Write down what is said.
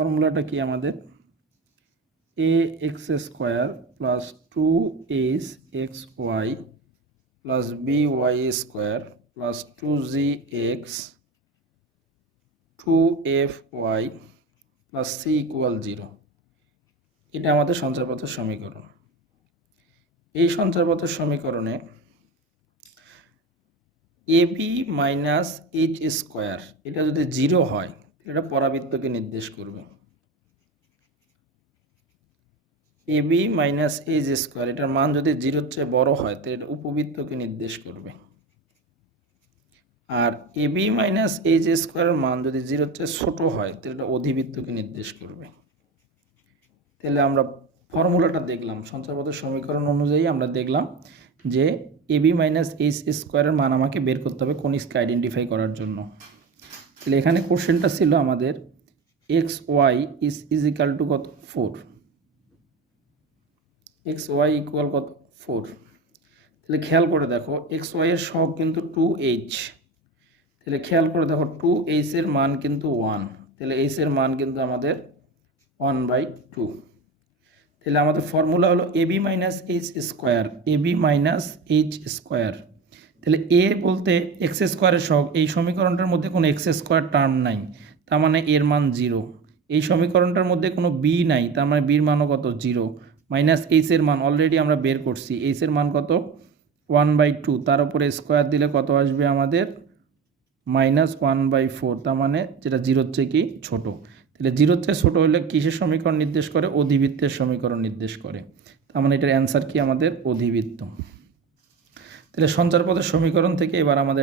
ফর্মুলাটা কি আমাদের ax square plus 2xy plus by square plus 2gx 2fy plus c equal 0। এটা আমাদের সঞ্চারপথের সমীকরণ। এই সঞ্চারপথের সমীকরণে ab মাইনাস এইচ স্কোয়ার এটা যদি 0 হয় এটা পরাবৃত্তকে নির্দেশ করবে। ab মাইনাস এইচ স্কোয়ার এটার মান যদি 0-র চেয়ে বড় হয় তো এটা উপবৃত্তকে নির্দেশ করবে। আর ab মাইনাস এইচ স্কোয়ারের মান যদি 0-র চেয়ে ছোট হয় তো এটা অধিবৃত্তকে নির্দেশ করবে। তাহলে আমরা ফর্মুলাটা দেখলাম, সঞ্চারপথের সমীকরণ অনুযায়ী আমরা দেখলাম যে ab মাইনাস এইচ স্কোয়ারের মান আমাকে বের করতে হবে কনিষ্কে আইডেন্টিফাই করার জন্য। তাহলে এখানে কোশ্চেনটা ছিল আমাদের X Y is equal to কত 4, এক্স ওয়াই ইকুয়াল কত 4। তাহলে খেয়াল করে দেখো এক্স ওয়াই এর সহগ কিন্তু 2h। তাহলে খেয়াল করে দেখো 2h এর মান কিন্তু 1, তাহলে h এর মান কিন্তু আমাদের 1/2। তাহলে আমাদের ফর্মুলা হলো ab minus H square, ab minus H square. তাহলে a বলতে এক্স স্কোয়ারের সহগ, এই সমীকরণটার মধ্যে কোনো এক্স স্কোয়ার টার্ম নাই, তার মানে এর মান 0। এই সমীকরণটার মধ্যে কোনো বি নাই, তার মানে বির মানও কত 0। মাইনাস এইচ এর মান অলরেডি আমরা বের করছি, এইচ এর মান কত 1/2, তার উপরে স্কোয়ার দিলে কত আসবে আমাদের -1/4, তার মানে যেটা 0-র চেয়ে কি ছোট। তাহলে 0-র চেয়ে ছোট হলে কিসের সমীকরণ নির্দেশ করে? অধিবৃত্তের সমীকরণ নির্দেশ করে। তার মানে এটার অ্যান্সার কি আমাদের অধিবৃত্ত। তাহলে সঞ্চারপথের সমীকরণ থেকে এবার আমাদের